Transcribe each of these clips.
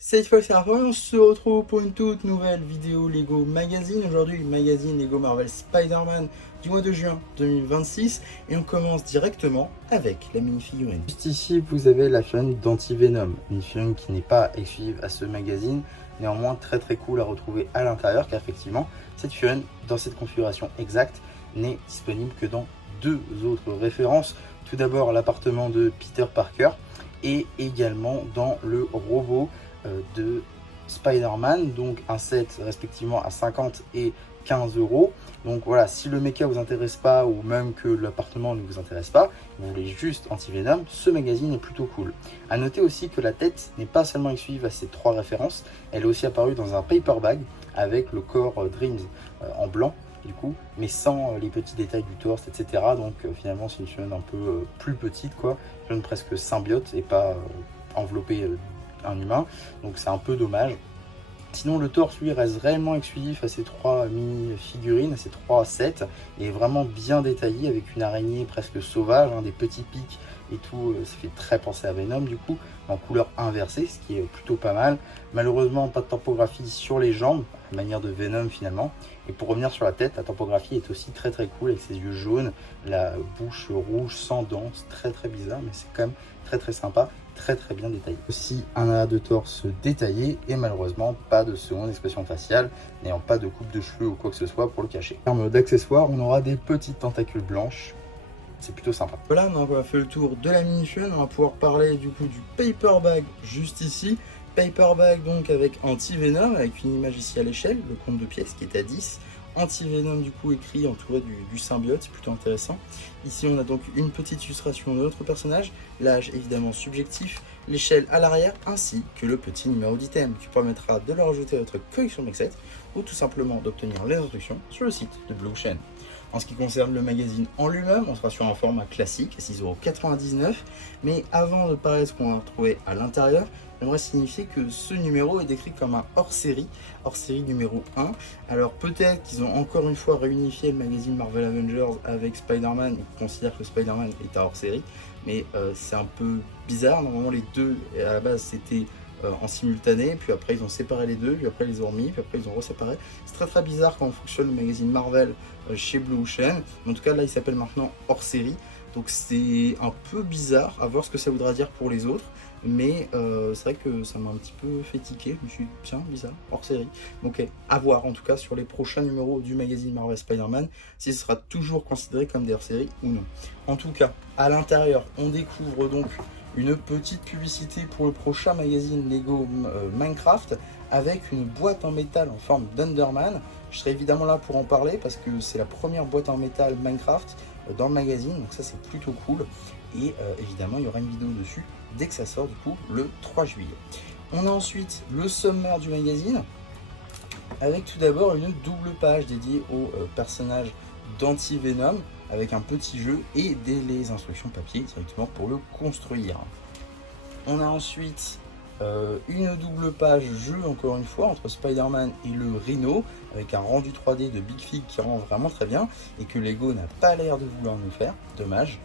Cette fois c'est Raphaël, on se retrouve pour une toute nouvelle vidéo Lego Magazine. Aujourd'hui, magazine Lego Marvel Spider-Man du mois de juin 2026. Et on commence directement avec la mini-figurine. Juste ici, vous avez la figurine d'Anti-Venom. Une figurine qui n'est pas exclusive à ce magazine, néanmoins très cool à retrouver à l'intérieur, car effectivement, cette figurine, dans cette configuration exacte, n'est disponible que dans deux autres références. Tout d'abord, l'appartement de Peter Parker et également dans le robot de Spider-Man, donc un set respectivement à 50 et 15 euros. Donc voilà, si le mecha vous intéresse pas ou même que l'appartement ne vous intéresse pas, vous voulez juste Anti-Venom, ce magazine est plutôt cool. A noter aussi que la tête n'est pas seulement exclusive à ces trois références, elle est aussi apparue dans un paper bag avec le corps Dreams en blanc du coup, mais sans les petits détails du torse, etc. Donc finalement c'est une figurine un peu plus petite, quoi, une figurine presque symbiote et pas enveloppée un humain, donc c'est un peu dommage. Sinon le torse lui reste réellement exclusif à ces trois mini figurines, à ces trois sets, et est vraiment bien détaillé avec une araignée presque sauvage, des petits pics et tout, ça fait très penser à Venom du coup, en couleur inversée, ce qui est plutôt pas mal. Malheureusement pas de topographie sur les jambes, à la manière de Venom finalement. Et pour revenir sur la tête, la topographie est aussi très cool avec ses yeux jaunes, la bouche rouge sans dents, c'est très bizarre mais c'est quand même très sympa, très bien détaillé. Aussi un amas de torse détaillé et malheureusement pas de seconde expression faciale, n'ayant pas de coupe de cheveux ou quoi que ce soit pour le cacher. En termes d'accessoires, on aura des petites tentacules blanches. C'est plutôt sympa. Voilà, on a fait le tour de la mini-figurine. On va pouvoir parler du coup du paper bag juste ici. Paper bag donc avec Anti-Venom, avec une image ici à l'échelle, le compte de pièces qui est à 10. Anti-Venom du coup écrit entouré du symbiote, c'est plutôt intéressant. Ici on a donc une petite illustration de notre personnage, l'âge évidemment subjectif, l'échelle à l'arrière ainsi que le petit numéro d'item qui permettra de le rajouter à votre collection de set ou tout simplement d'obtenir les instructions sur le site de Blue Ocean. En ce qui concerne le magazine en lui-même, on sera sur un format classique, 6,99 €. Mais avant de parler de ce qu'on va retrouver à l'intérieur, j'aimerais signifier que ce numéro est décrit comme un hors-série numéro 1. Alors peut-être qu'ils ont encore une fois réunifié le magazine Marvel Avengers avec Spider-Man, ils considèrent que Spider-Man est un hors-série, mais c'est un peu bizarre. Normalement les deux, à la base, c'était en simultané, puis après ils ont séparé les deux, puis après ils les ont remis, puis après ils ont reséparé. C'est très bizarre comment fonctionne le magazine Marvel chez Blue Ocean. En tout cas là il s'appelle maintenant hors série, donc c'est un peu bizarre à voir ce que ça voudra dire pour les autres, mais c'est vrai que ça m'a un petit peu fait tiquer. Je me suis dit tiens, bizarre, hors série. Donc à voir en tout cas sur les prochains numéros du magazine Marvel Spider-Man si ce sera toujours considéré comme des hors série ou non. En tout cas à l'intérieur on découvre donc une petite publicité pour le prochain magazine Lego Minecraft avec une boîte en métal en forme d'Underman. Je serai évidemment là pour en parler parce que c'est la première boîte en métal Minecraft dans le magazine, donc ça c'est plutôt cool. Et évidemment il y aura une vidéo dessus dès que ça sort du coup le 3 juillet. On a ensuite le sommaire du magazine avec tout d'abord une double page dédiée au personnage d'Anti-Venom avec un petit jeu et les instructions papier directement pour le construire. On a ensuite une double page jeu encore une fois entre Spider-Man et le Rhino avec un rendu 3D de Big Fig qui rend vraiment très bien et que Lego n'a pas l'air de vouloir nous faire, dommage.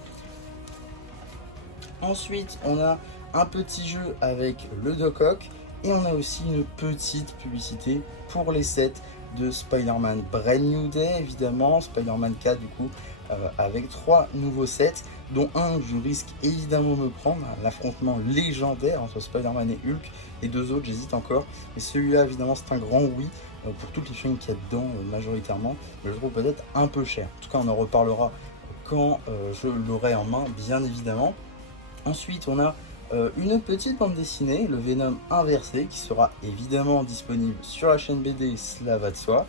Ensuite on a un petit jeu avec le Doc Ock et on a aussi une petite publicité pour les sets de Spider-Man Brand New Day, évidemment, Spider-Man 4 du coup, avec 3 nouveaux sets, dont un que je risque évidemment de me prendre, l'affrontement légendaire entre Spider-Man et Hulk, et deux autres j'hésite encore, mais celui-là évidemment c'est un grand oui, pour toutes les films qu'il y a dedans majoritairement, mais je le trouve peut-être un peu cher. En tout cas on en reparlera quand je l'aurai en main, bien évidemment. Ensuite on a une petite bande dessinée, le Venom inversé, qui sera évidemment disponible sur la chaîne BD, cela va de soi,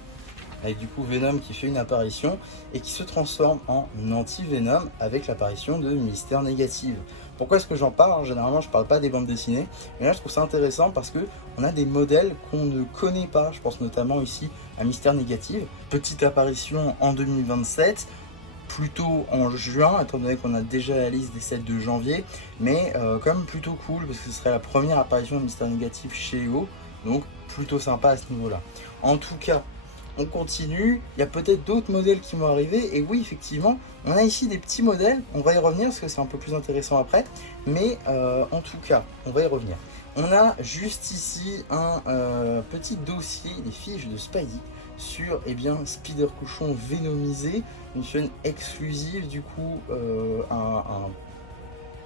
avec du coup Venom qui fait une apparition et qui se transforme en anti-Venom avec l'apparition de Mister Négative. Pourquoi est-ce que j'en parle? Généralement je parle pas des bandes dessinées, mais là je trouve ça intéressant parce que on a des modèles qu'on ne connaît pas. Je pense notamment ici à Mister Négative, petite apparition en 2027, plutôt en juin, étant donné qu'on a déjà la liste des sets de janvier, mais quand même plutôt cool parce que ce serait la première apparition de Mister Négatif chez Ego, donc plutôt sympa à ce niveau là. En tout cas on continue, il y a peut-être d'autres modèles qui vont arriver, et oui, effectivement, on a ici des petits modèles, on va y revenir parce que c'est un peu plus intéressant après, mais en tout cas, on va y revenir. On a juste ici un petit dossier, des fiches de Spidey, sur Spider Cochon Venomisé, une chaîne exclusive, du coup,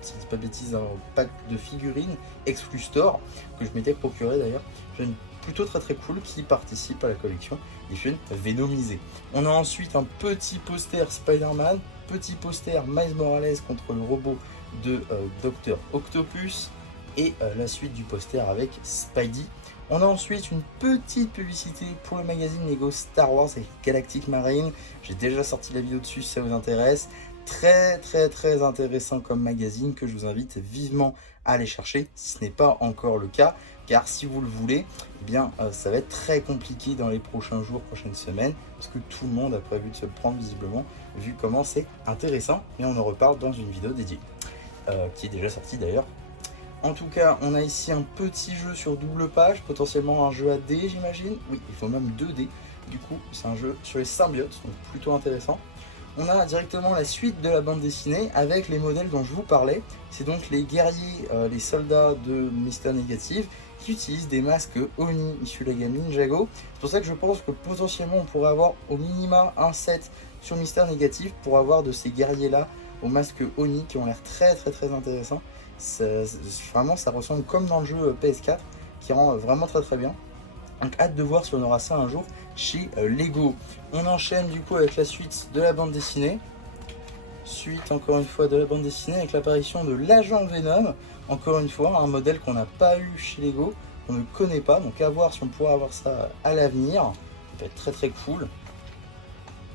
si je dis pas de bêtises, un pack de figurines Exclu Store, que je m'étais procuré d'ailleurs, une plutôt très cool qui participe à la collection des chaînes Venomisé. On a ensuite un petit poster Spider-Man, petit poster Miles Morales contre le robot de Dr Octopus, et la suite du poster avec Spidey. On a ensuite une petite publicité pour le magazine Lego Star Wars et Galactic Marine. J'ai déjà sorti la vidéo dessus si ça vous intéresse. Très intéressant comme magazine que je vous invite vivement à aller chercher si ce n'est pas encore le cas, car si vous le voulez, ça va être très compliqué dans les prochains jours, prochaines semaines, parce que tout le monde a prévu de se le prendre visiblement, vu comment c'est intéressant, mais on en reparle dans une vidéo dédiée, qui est déjà sortie d'ailleurs. En tout cas, on a ici un petit jeu sur double page, potentiellement un jeu à dés, j'imagine. Oui, il faut même 2 dés. Du coup, c'est un jeu sur les symbiotes, donc plutôt intéressant. On a directement la suite de la bande dessinée avec les modèles dont je vous parlais. C'est donc les guerriers, les soldats de Mister Négative qui utilisent des masques Oni issus de la gamme Ninjago. C'est pour ça que je pense que potentiellement on pourrait avoir au minima un set sur Mister Négative pour avoir de ces guerriers là aux masques Oni qui ont l'air très intéressants. Vraiment ça ressemble comme dans le jeu PS4 qui rend vraiment très bien. Donc hâte de voir si on aura ça un jour chez Lego. On enchaîne du coup avec la suite de la bande dessinée. Suite encore une fois de la bande dessinée avec l'apparition de l'agent Venom. Encore une fois un modèle qu'on n'a pas eu chez Lego, qu'on ne connaît pas. Donc à voir si on pourra avoir ça à l'avenir. Ça peut être très cool.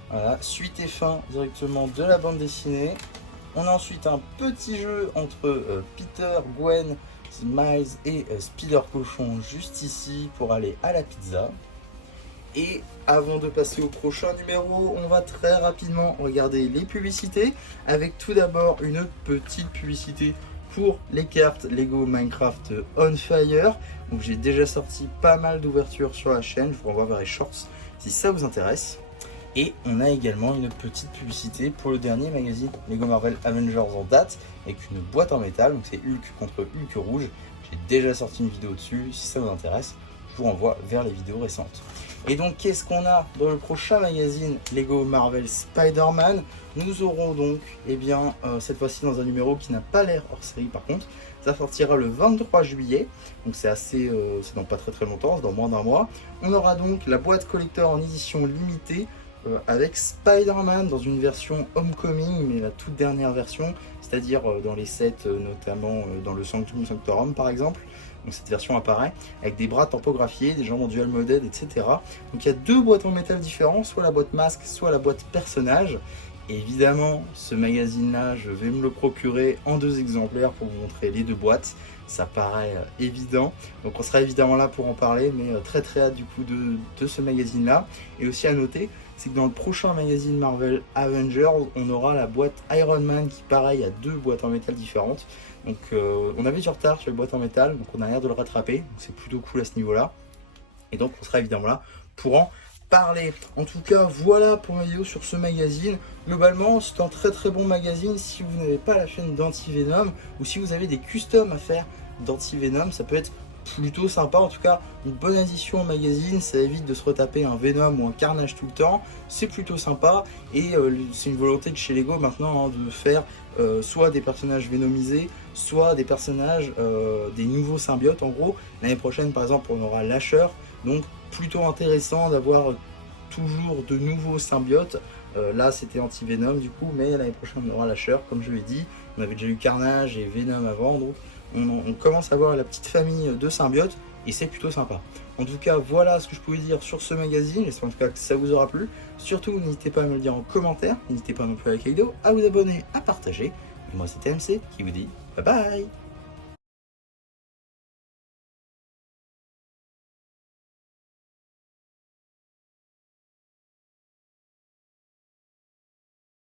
Voilà, suite et fin directement de la bande dessinée. On a ensuite un petit jeu entre Peter, Gwen, Miles et Spider Cochon juste ici pour aller à la pizza. Et avant de passer au prochain numéro, on va très rapidement regarder les publicités avec tout d'abord une petite publicité pour les cartes Lego Minecraft On Fire. Donc j'ai déjà sorti pas mal d'ouvertures sur la chaîne, je vous renvoie vers les shorts si ça vous intéresse. Et on a également une petite publicité pour le dernier magazine Lego Marvel Avengers en date, avec une boîte en métal, donc c'est Hulk contre Hulk rouge. J'ai déjà sorti une vidéo dessus, si ça vous intéresse, je vous renvoie vers les vidéos récentes. Et donc qu'est-ce qu'on a dans le prochain magazine Lego Marvel Spider-Man? Nous aurons donc, cette fois-ci dans un numéro qui n'a pas l'air hors série par contre, ça sortira le 23 juillet, donc c'est dans pas très longtemps, c'est dans moins d'un mois. On aura donc la boîte collector en édition limitée, avec Spider-Man dans une version Homecoming, mais la toute dernière version, c'est-à-dire dans les sets, notamment dans le Sanctum Sanctorum par exemple. Donc cette version apparaît avec des bras tampographiés, des jambes en dual moded, etc. Donc il y a 2 boîtes en métal différents, soit la boîte masque, soit la boîte personnage. Et évidemment, ce magazine-là, je vais me le procurer en 2 exemplaires pour vous montrer les 2 boîtes. Ça paraît évident. Donc on sera évidemment là pour en parler, mais très hâte du coup de ce magazine-là. Et aussi à noter, c'est que dans le prochain magazine Marvel Avengers, on aura la boîte Iron Man qui pareil a 2 boîtes en métal différentes. Donc on avait du retard sur les boîtes en métal, donc on a l'air de le rattraper. Donc c'est plutôt cool à ce niveau-là. Et donc on sera évidemment là pour en parler. En tout cas, voilà pour ma vidéo sur ce magazine. Globalement, c'est un très bon magazine si vous n'avez pas la chaîne d'Anti-Venom ou si vous avez des customs à faire d'Anti-Venom, ça peut être plutôt sympa. En tout cas, une bonne addition au magazine, ça évite de se retaper un Venom ou un Carnage tout le temps, c'est plutôt sympa. Et c'est une volonté de chez Lego maintenant de faire soit des personnages vénomisés, soit des personnages, des nouveaux symbiotes. En gros, l'année prochaine par exemple on aura Lasher, donc plutôt intéressant d'avoir toujours de nouveaux symbiotes. Là c'était Anti-Venom du coup, mais l'année prochaine on aura Lasher comme je l'ai dit. On avait déjà eu Carnage et Venom avant, donc on commence à voir la petite famille de symbiotes et c'est plutôt sympa. En tout cas, voilà ce que je pouvais dire sur ce magazine. J'espère en tout cas que ça vous aura plu. Surtout, n'hésitez pas à me le dire en commentaire. N'hésitez pas non plus à liker la vidéo, à vous abonner, à partager. Et moi, c'était MC qui vous dit bye bye.